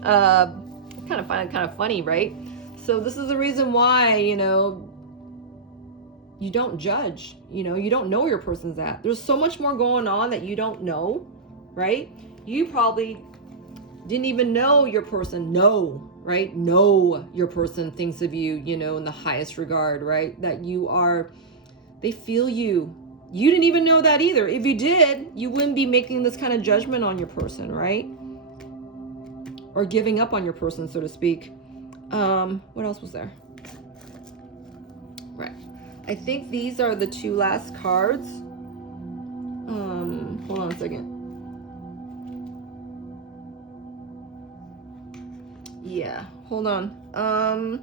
Kind of funny, right? So this is the reason why, you know, you don't judge, you know, you don't know where your person's at. There's so much more going on that you don't know, right? You probably didn't even know your person, know your person thinks of you, you know, in the highest regard, right? That they feel you. You didn't even know that either. If you did, you wouldn't be making this kind of judgment on your person, right? Or giving up on your person, so to speak. What else was there? Right. I think these are the two last cards. Hold on a second. Yeah, hold on. I'm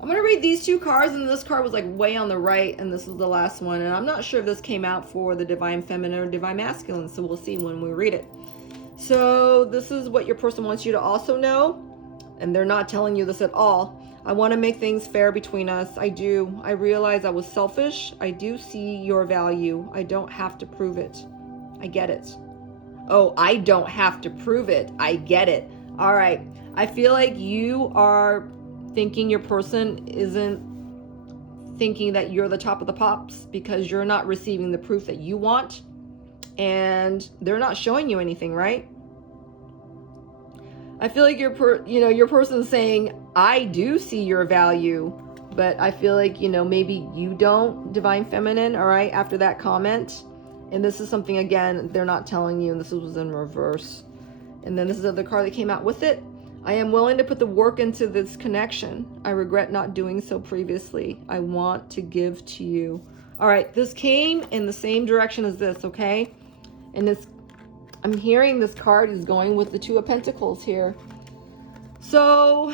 gonna read these two cards, and this card was like way on the right, and this is the last one. And I'm not sure if this came out for the divine feminine or divine masculine, so we'll see when we read it. So this is what your person wants you to also know, and they're not telling you this at all. I want to make things fair between us. I do. I realize I was selfish. I do see your value. I don't have to prove it. I get it. Oh, I don't have to prove it. I get it. All right. I feel like you are thinking your person isn't thinking that you're the top of the pops because you're not receiving the proof that you want, and they're not showing you anything, right? I feel like your person's saying, I do see your value, but I feel like, maybe you don't, Divine Feminine, all right, after that comment. And this is something, again, they're not telling you, and this was in reverse. And then this is the other card that came out with it. I am willing to put the work into this connection. I regret not doing so previously. I want to give to you. All right, this came in the same direction as this, okay? And this, I'm hearing this card is going with the Two of Pentacles here. So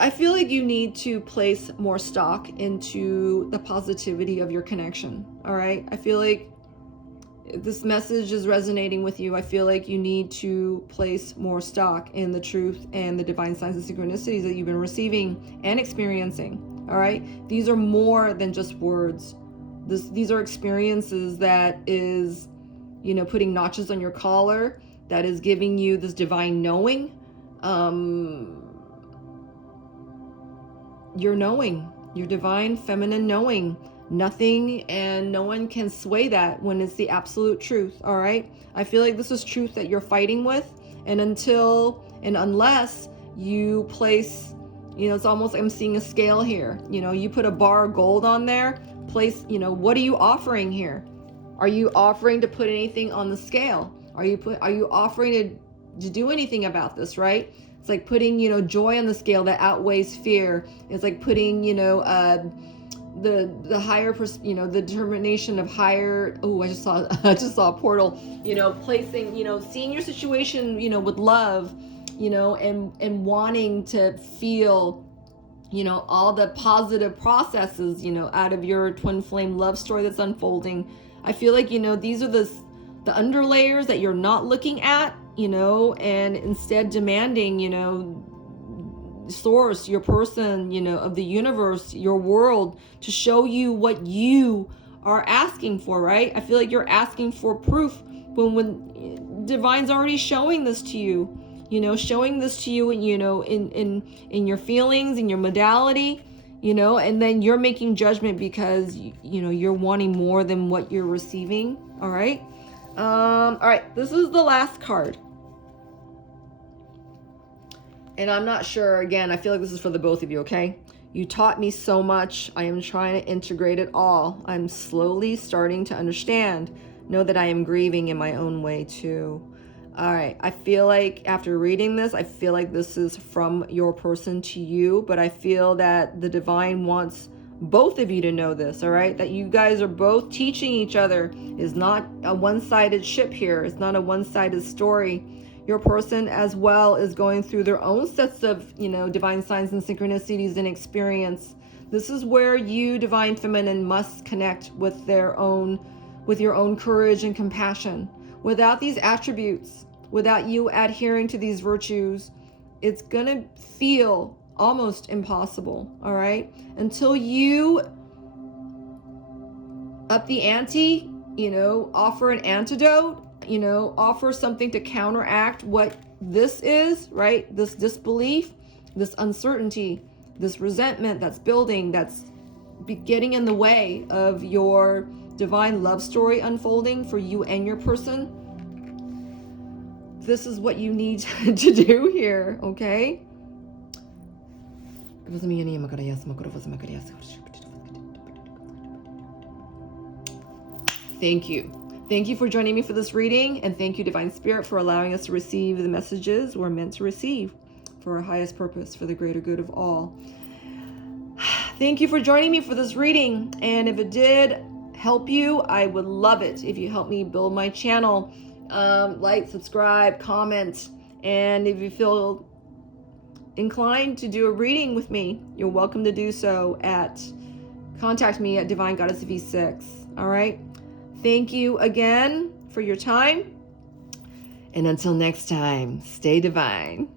I feel like you need to place more stock into the positivity of your connection, all right? I feel like this message is resonating with you. I feel like you need to place more stock in the truth and the divine signs and synchronicities that you've been receiving and experiencing, all right? These are more than just words. These are experiences that is, putting notches on your collar, that is giving you this divine knowing. Your knowing, your divine feminine knowing. Nothing and no one can sway that when it's the absolute truth, all right? I feel like this is truth that you're fighting with, and unless you place, it's almost like I'm seeing a scale here. You put a bar of gold on there, place, what are you offering here? Are you offering to put anything on the scale? Are you offering to do anything about this, right? It's like putting, joy on the scale that outweighs fear. It's like putting, the higher, the determination of higher. Oh, I just saw a portal. Placing, seeing your situation, with love, and wanting to feel, all the positive processes, out of your twin flame love story that's unfolding. I feel like, these are the underlayers that you're not looking at, and instead demanding, source, your person, of the universe, your world, to show you what you are asking for, right? I feel like you're asking for proof when divine's already showing this to you, showing this to you, in your feelings, in your modality, and then you're making judgment because, you're wanting more than what you're receiving. All right. All right. This is the last card. And I'm not sure, again, I feel like this is for the both of you, okay? You taught me so much. I am trying to integrate it all. I'm slowly starting to understand. Know that I am grieving in my own way too. All right, I feel like after reading this, I feel like this is from your person to you, but I feel that the divine wants both of you to know this, all right? That you guys are both teaching each other. Is not a one-sided ship here. It's not a one-sided story. Your person as well is going through their own sets of, divine signs and synchronicities and experience. This is where you, divine feminine, must connect with your own courage and compassion. Without these attributes, without you adhering to these virtues, it's gonna feel almost impossible, all right? Until you up the ante, offer an antidote, offer something to counteract what this is, right? This disbelief, this uncertainty, this resentment that's building, that's getting in the way of your divine love story unfolding for you and your person. This is what you need to do here, okay? Thank you. Thank you for joining me for this reading, and thank you, Divine Spirit, for allowing us to receive the messages we're meant to receive for our highest purpose, for the greater good of all. Thank you for joining me for this reading, and if it did help you, I would love it if you help me build my channel. Like, subscribe, comment, and if you feel inclined to do a reading with me, you're welcome to do so contact me at Divine Goddess V6. All right. Thank you again for for your time. And until next time, stay divine.